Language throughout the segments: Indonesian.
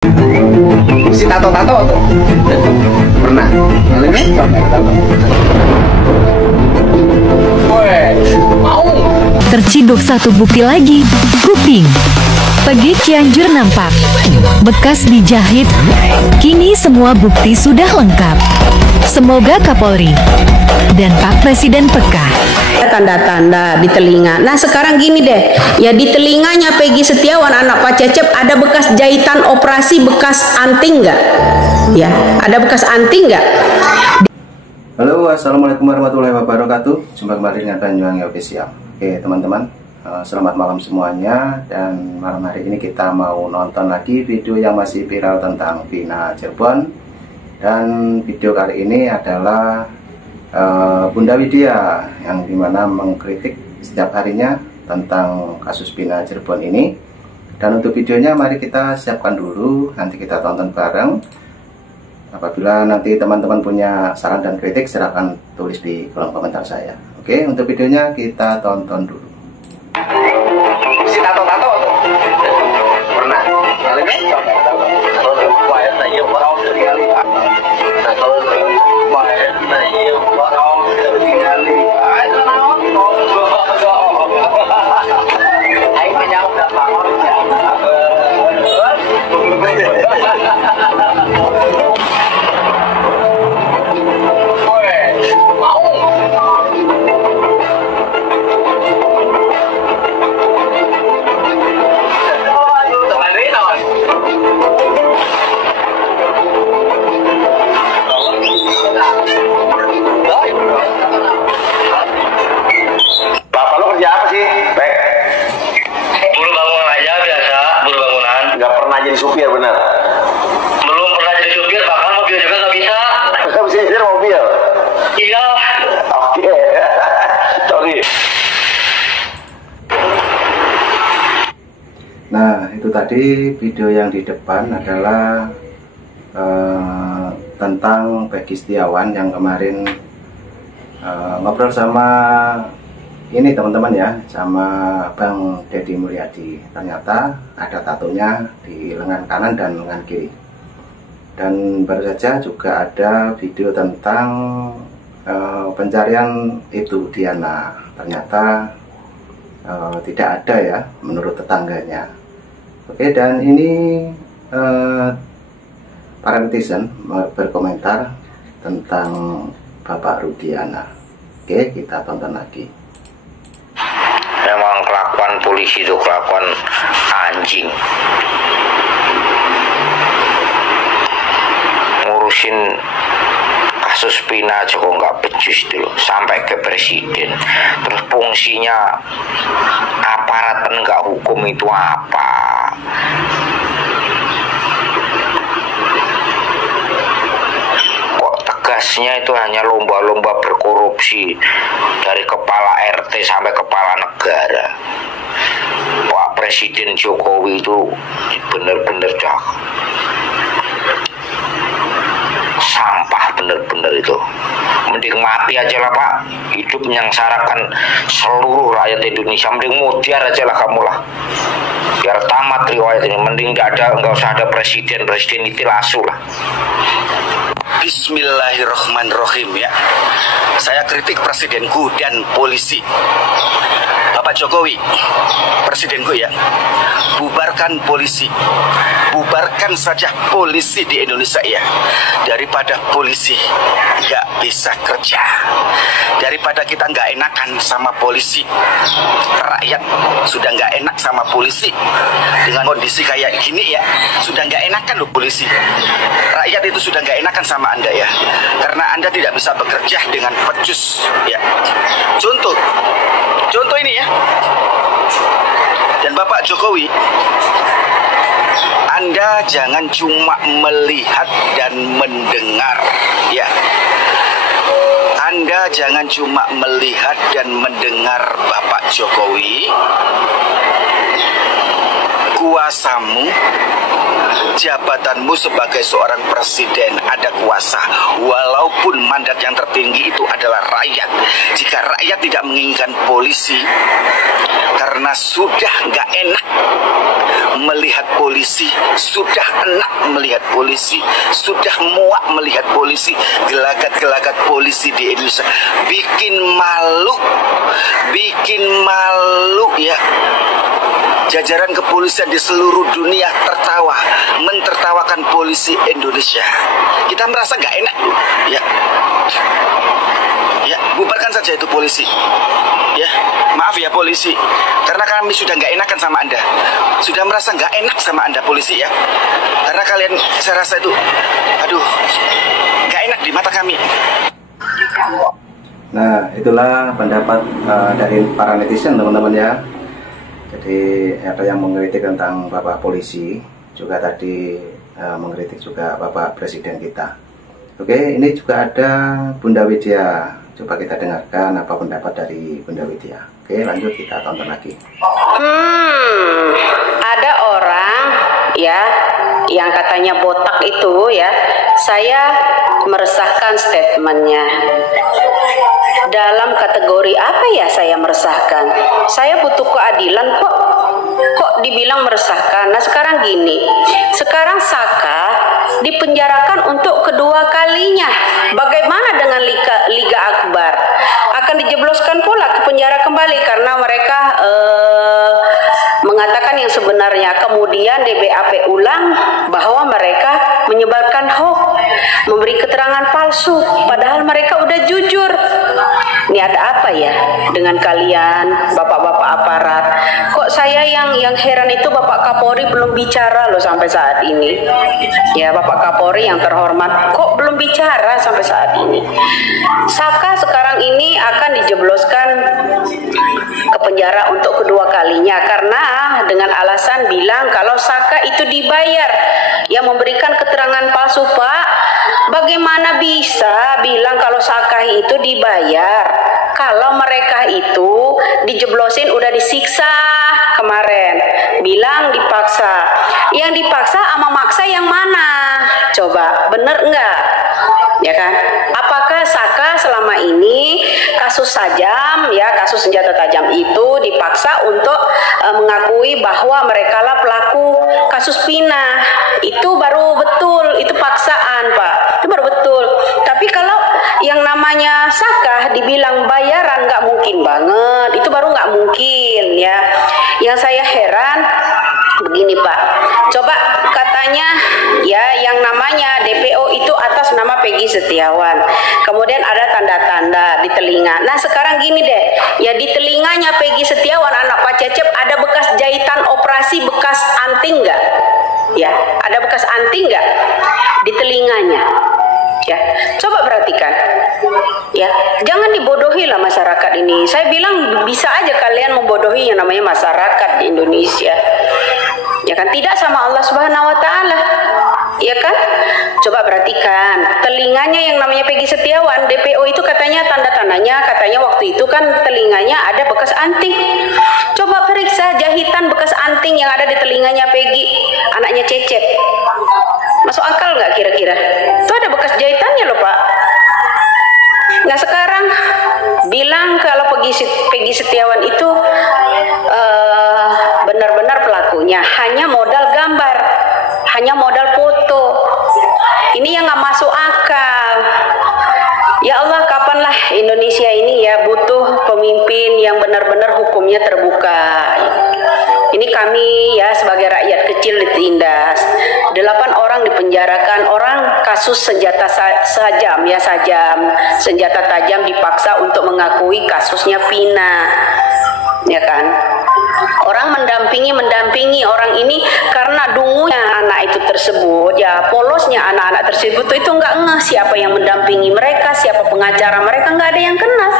Si tato-tato tuh pernah ngalamin tato. Mau terciduk satu bukti lagi, kuping. Pergi Cianjur nampak bekas dijahit. Kini semua bukti sudah lengkap. Semoga Kapolri dan Pak Presiden peka. Tanda-tanda di telinga. Nah sekarang gini deh, ya di telinganya Peggy Setiawan anak Pak Cecep ada bekas jahitan operasi, bekas anting nggak? Ya, ada bekas anting nggak? Halo, assalamualaikum warahmatullahi wabarakatuh. Jumpa kembali dengan Banyuwangi Official. Oke teman-teman, selamat malam semuanya. Dan malam hari ini kita mau nonton lagi video yang masih viral tentang Vina Cirebon. Dan video kali ini adalah Bunda Widya yang dimana mengkritik setiap harinya tentang kasus Vina Cirebon ini. Dan untuk videonya mari kita siapkan dulu, nanti kita tonton bareng. Apabila nanti teman-teman punya saran dan kritik, silakan tulis di kolom komentar saya. Oke, untuk videonya kita tonton dulu. si tato-tato tuh pernah ngalamin supir benar? Belum pernah jadi supir, bahkan mobil juga nggak bisa. Nggak bisa nyetir mobil? Iya. Oke. Sorry. Nah, itu tadi video yang di depan adalah tentang Peggy Setiawan yang kemarin ngobrol sama ini teman-teman ya, sama Bang Deddy Mulyadi. Ternyata ada tatonya di lengan kanan dan lengan kiri. Dan baru saja juga ada video tentang pencarian itu Diana. Ternyata tidak ada ya menurut tetangganya. Oke, dan ini para netizen berkomentar tentang Bapak Rudiana. Oke, kita tonton lagi. Memang kelakuan polisi itu kelakuan anjing. Ngurusin kasus Vina aja kok nggak becus dulu sampai ke presiden. Terus fungsinya aparat penegak hukum itu apa? Tugasnya itu hanya lomba-lomba berkorupsi dari kepala RT sampai kepala negara. Pak Presiden Jokowi itu benar-benar dah sampah bener-bener itu. Mending mati aja lah Pak, hidup menyengsarakan seluruh rakyat Indonesia. Mending mutiar aja lah kamu lah, biar tamat riwayat ini. Mending nggak usah ada presiden itu langsung lah. Bismillahirrahmanirrahim ya. Saya kritik presidenku dan polisi. Bapak Jokowi, presidenku ya, bubarkan polisi. Bubarkan saja polisi di Indonesia ya. Daripada polisi nggak bisa kerja, daripada kita nggak enakan sama polisi. Rakyat sudah nggak enak sama polisi. Dengan kondisi kayak gini ya, sudah nggak enakan loh polisi. Rakyat itu sudah nggak enakan sama Anda ya, karena Anda tidak bisa bekerja dengan becus ya. Contoh ini ya. Dan Bapak Jokowi, Anda jangan cuma melihat dan mendengar ya. Anda jangan cuma melihat dan mendengar Bapak Jokowi. Kuasamu, jabatanmu sebagai seorang presiden ada kuasa. Walaupun mandat yang tertinggi itu adalah rakyat. Jika rakyat tidak menginginkan polisi karena sudah nggak enak melihat polisi, sudah enak melihat polisi, sudah muak melihat polisi, gelagat-gelagat polisi di Indonesia. Bikin malu ya. Jajaran kepolisian di seluruh dunia mentertawakan polisi Indonesia. Kita merasa nggak enak, ya. Ya, bubarkan saja itu polisi. Ya, maaf ya polisi, karena kami sudah nggak enakan sama Anda. Sudah merasa nggak enak sama Anda polisi ya. Karena kalian, saya rasa itu, aduh, nggak enak di mata kami. Nah, itulah pendapat dari para netizen teman-teman ya. Jadi ada yang mengkritik tentang Bapak polisi, juga tadi mengkritik juga Bapak Presiden kita. Oke, ini juga ada Bunda Widya. Coba kita dengarkan apa pendapat dari Bunda Widya. Oke, lanjut kita tonton lagi. Ada orang ya yang katanya botak itu ya, saya meresahkan statementnya. Dalam kategori apa ya saya meresahkan? Saya butuh keadilan kok dibilang meresahkan. Nah sekarang gini, sekarang Saka dipenjarakan untuk kedua kalinya. Bagaimana dengan Liga Akbar? Akan dijebloskan pula ke penjara kembali karena mereka mengatakan yang sebenarnya. Kemudian DBAP ulang bahwa mereka menyebarkan hoax, memberi keterangan palsu, padahal mereka udah jujur. Ini ada apa ya dengan kalian, bapak-bapak aparat? Kok saya yang heran itu Bapak Kapolri belum bicara loh sampai saat ini. Ya, Bapak Kapolri yang terhormat, kok belum bicara sampai saat ini? Saka sekarang ini akan dijebloskan ke penjara untuk kedua kalinya karena dengan alasan bilang kalau Saka itu dibayar. Yang memberikan keterangan palsu, Pak. Bagaimana bisa bilang kalau Saka itu dibayar? Kalau mereka itu dijeblosin udah disiksa kemarin, bilang dipaksa. Yang dipaksa sama maksa yang mana? Coba, bener enggak? Ya kan? Apakah Saka selama ini kasus sajam ya, kasus senjata tajam itu dipaksa untuk mengakui bahwa mereka lah pelaku kasus Pina? Itu baru betul, itu paksaan, Pak. Itu baru betul. Tapi kalau yang namanya Saka dibilang bayaran, nggak mungkin banget. Itu baru nggak mungkin ya. Yang saya heran begini, Pak. Coba katanya ya yang namanya DPO itu atas nama Peggy Setiawan. Kemudian ada tanda-tanda di telinga. Nah sekarang gini deh, ya di telinganya Peggy Setiawan anak Pak Cecep ada bekas jahitan operasi bekas anting nggak? Ya, ada bekas anting nggak di telinganya? Ya, coba perhatikan. Ya, jangan dibodohi lah masyarakat ini. Saya bilang bisa aja kalian membodohi yang namanya masyarakat di Indonesia. Ya kan, tidak sama Allah Subhanahu wa taala. Ya kan? Coba perhatikan, telinganya yang namanya Peggy Setiawan, DPO itu katanya tanda-tandanya, katanya waktu itu kan telinganya ada bekas anting. Coba periksa jahitan bekas anting yang ada di telinganya Peggy, anaknya Cecep. Masuk akal nggak kira-kira? Itu ada bekas jahitannya loh, Pak. Nah sekarang bilang kalau Peggy Setiawan itu benar-benar pelakunya hanya modal gambar, hanya modal foto. Ini yang nggak masuk akal. Ya Allah, kapanlah Indonesia ini ya butuh pemimpin yang benar-benar hukumnya terbuka. Ini kami ya sebagai rakyat kecil ditindas. 8 orang dipenjarakan, orang kasus senjata sajam ya, senjata tajam dipaksa untuk mengakui kasusnya Pina. Ya kan? Orang mendampingi orang ini karena dungunya anak itu tersebut, ya polosnya anak-anak tersebut itu nggak ngeh siapa yang mendampingi mereka, siapa pengacara mereka, nggak ada yang kenal.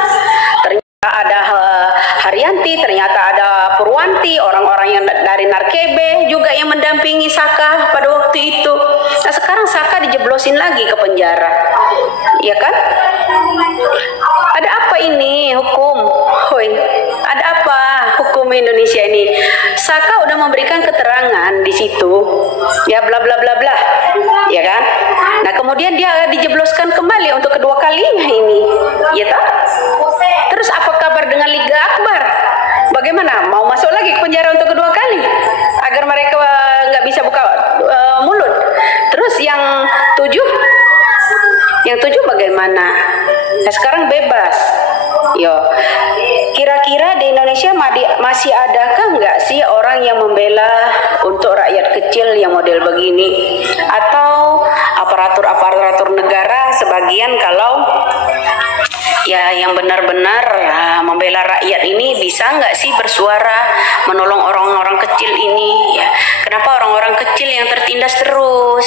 Ternyata ada Haryanti, ternyata ada Purwanti, orang-orang yang dari Narkebe juga yang mendampingi Saka pada waktu itu. Nah sekarang Saka dijeblosin lagi ke penjara, ya kan? Ada apa ini hukum? Hoi, ada apa hukum Indonesia ini? Saka udah memberikan keterangan di situ, ya bla bla bla bla, ya kan? Nah kemudian dia dijebloskan kembali untuk kedua kalinya ini, ya tak? Terus apa kabar dengan Liga Akbar? Bagaimana? Mau masuk lagi ke penjara untuk kedua kali? Agar mereka yang 7? Yang 7 bagaimana? Nah, sekarang bebas. Yo, kira-kira di Indonesia masih adakah nggak sih orang yang membela untuk rakyat kecil yang model begini? Atau aparatur negara sebagian kalau ya yang benar-benar membela rakyat ini bisa nggak sih bersuara menolong orang-orang kecil ini? Ya, kenapa orang-orang kecil yang tertindas terus?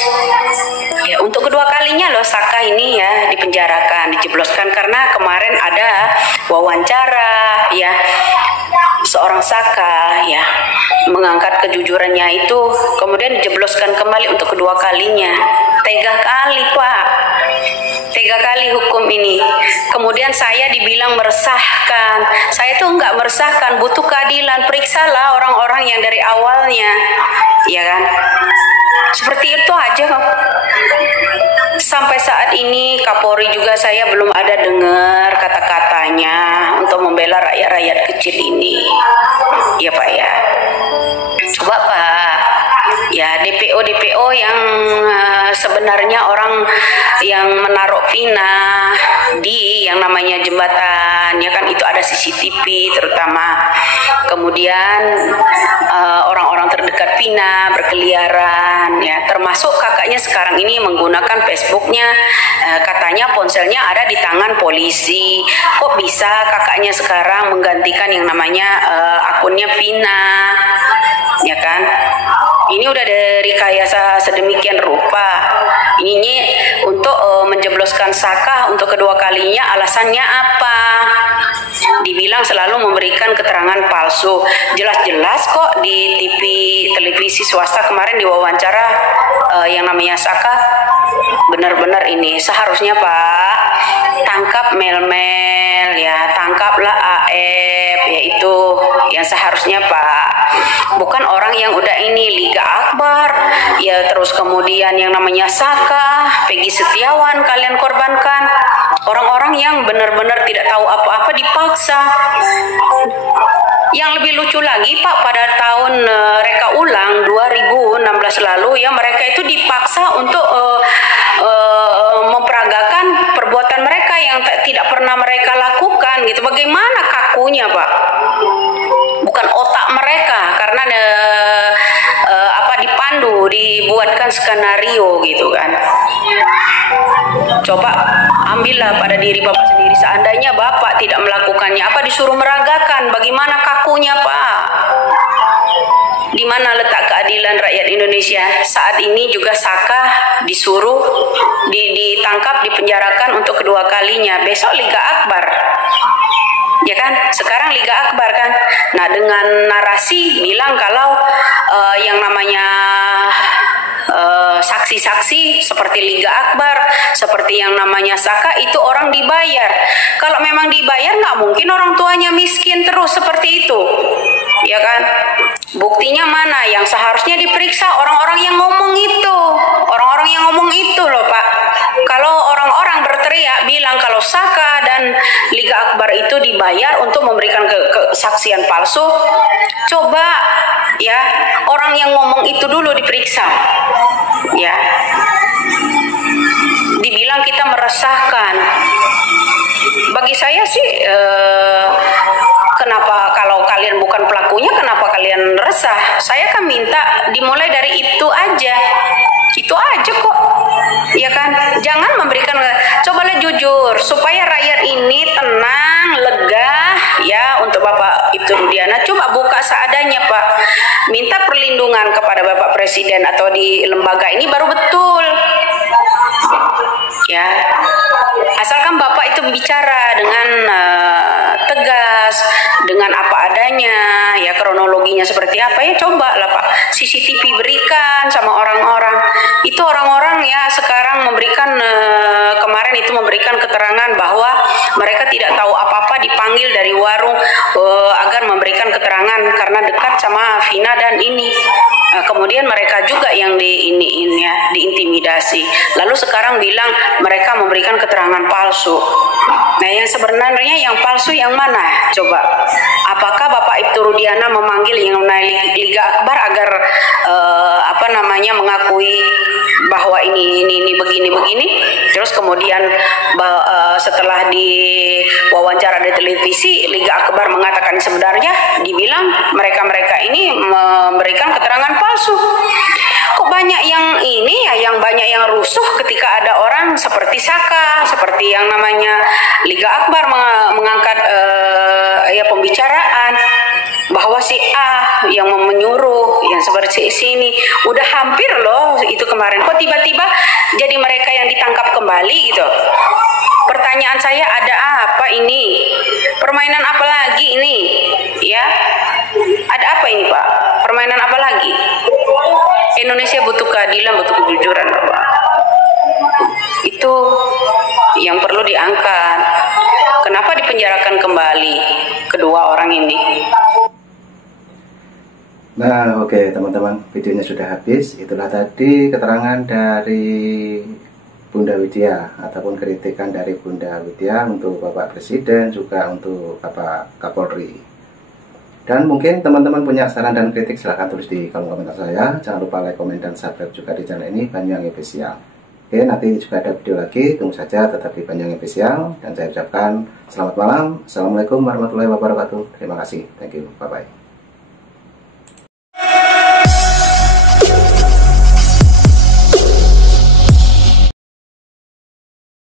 Ya, untuk kedua kalinya loh Saka ini ya dipenjarakan, dijebloskan karena kemarin ada wawancara ya seorang Saka ya mengangkat kejujurannya itu, kemudian dijebloskan kembali untuk kedua kalinya. Tega kali Pak, tega kali hukum ini. Kemudian saya dibilang meresahkan. Saya tuh nggak meresahkan, butuh keadilan. Periksalah orang-orang yang dari awalnya, ya kan? Seperti itu aja kok. Sampai saat ini Kapolri juga saya belum ada dengar kata-katanya untuk membela rakyat-rakyat kecil ini. Ya Pak ya. Coba Pak, ya DPO yang sebenarnya orang yang menaruh Vina di yang namanya jembatan, ya kan, itu ada CCTV terutama. Kemudian orang-orang terdekat Vina berkeliaran, ya, termasuk kakaknya sekarang ini menggunakan Facebooknya, katanya ponselnya ada di tangan polisi. Kok bisa kakaknya sekarang menggantikan yang namanya akunnya Vina, ya kan? Ini udah direkayasa sedemikian rupa. Ini untuk menjebloskan Saka untuk kedua kalinya, alasannya apa? Dibilang selalu memberikan keterangan palsu. Jelas-jelas kok di televisi swasta kemarin diwawancara yang namanya Saka benar-benar ini seharusnya Pak tangkap Mel-Mel, ya, tangkaplah AF, yaitu yang seharusnya Pak, bukan orang yang udah ini Liga Akbar, ya, terus kemudian yang namanya Saka, Peggy Setiawan kalian korbankan, orang-orang yang benar-benar tidak tahu apa-apa dipaksa. Yang lebih lucu lagi Pak, pada tahun reka ulang 2016 lalu ya, mereka itu dipaksa untuk memperagakan perbuatan mereka yang tidak pernah mereka lakukan gitu. Bagaimana kakunya Pak? Bukan otak mereka, karena dipandu, dibuatkan skenario gitu kan. Coba ambillah pada diri Bapak sendiri, seandainya Bapak tidak melakukannya, apa disuruh meragakan? Bagaimana kakunya Pak? Di mana letak keadilan rakyat Indonesia? Saat ini juga Saka disuruh ditangkap, dipenjarakan untuk kedua kalinya. Besok Liga Akbar, ya kan? Sekarang Liga Akbar kan? Nah, dengan narasi bilang kalau yang namanya saksi-saksi seperti Liga Akbar, seperti yang namanya Saka itu orang dibayar. Kalau memang dibayar, nggak mungkin orang tuanya miskin terus seperti itu, ya kan? Buktinya mana? Yang seharusnya diperiksa orang-orang yang ngomong itu, orang-orang yang ngomong itu loh Pak. Kalau orang-orang berteriak bilang kalau Saka dan Liga Akbar itu dibayar untuk memberikan kesaksian palsu, coba ya orang yang ngomong itu dulu diperiksa, ya. Dibilang kita meresahkan. Bagi saya sih kenapa kalau kalian bukan pelakunya, kenapa kalian resah? Saya kan minta dimulai dari itu aja kok, ya kan? Jangan memberikan, cobalah jujur supaya rakyat ini tenang, lega, ya. Untuk Bapak Ibtu Rudiana, coba buka seadanya Pak, minta perlindungan kepada Bapak Presiden atau di lembaga ini baru betul, ya. Asalkan Bapak itu bicara dengan tegas, dengan apa adanya, ya, kronologinya seperti apa, ya coba lah Pak, CCTV berikan sama orang-orang. Itu orang-orang ya sekarang memberikan, kemarin itu memberikan keterangan bahwa mereka tidak tahu apa-apa, dipanggil dari warung agar memberikan keterangan karena dekat sama Vina dan ini. Kemudian mereka juga yang diintimidasi. Lalu sekarang bilang mereka memberikan keterangan palsu. Nah, yang sebenarnya yang palsu yang mana? Coba. Apakah Bapak Ibtu Rudiana memanggil yang Liga Akbar agar mengakui bahwa ini begini, terus kemudian setelah diwawancara di televisi, Liga Akbar mengatakan sebenarnya dibilang mereka ini memberikan keterangan palsu. Kok banyak yang banyak yang rusuh ketika ada orang seperti Saka, seperti yang namanya Liga Akbar mengangkat pembicaraan bahwa si A yang menyuruh, yang seperti sini, udah hampir loh itu kemarin. Kok tiba-tiba jadi mereka yang ditangkap kembali gitu? Pertanyaan saya, ada apa ini? Permainan apa lagi ini? Ya, ada apa ini Pak? Permainan apa lagi? Indonesia butuh keadilan, butuh kejujuran Bapak. Itu yang perlu diangkat. Kenapa dipenjarakan kembali kedua orang ini? Nah, oke teman-teman, videonya sudah habis. Itulah tadi keterangan dari Bunda Widya ataupun kritikan dari Bunda Widya untuk Bapak Presiden, juga untuk Bapak Kapolri. Dan mungkin teman-teman punya saran dan kritik, silahkan tulis di kolom komentar saya. Jangan lupa like, komen, dan subscribe juga di channel ini, Banyuwangi Official. Oke, nanti juga ada video lagi, tunggu saja tetap di Banyuwangi Official. Dan saya ucapkan selamat malam. Assalamualaikum warahmatullahi wabarakatuh. Terima kasih, thank you, bye-bye.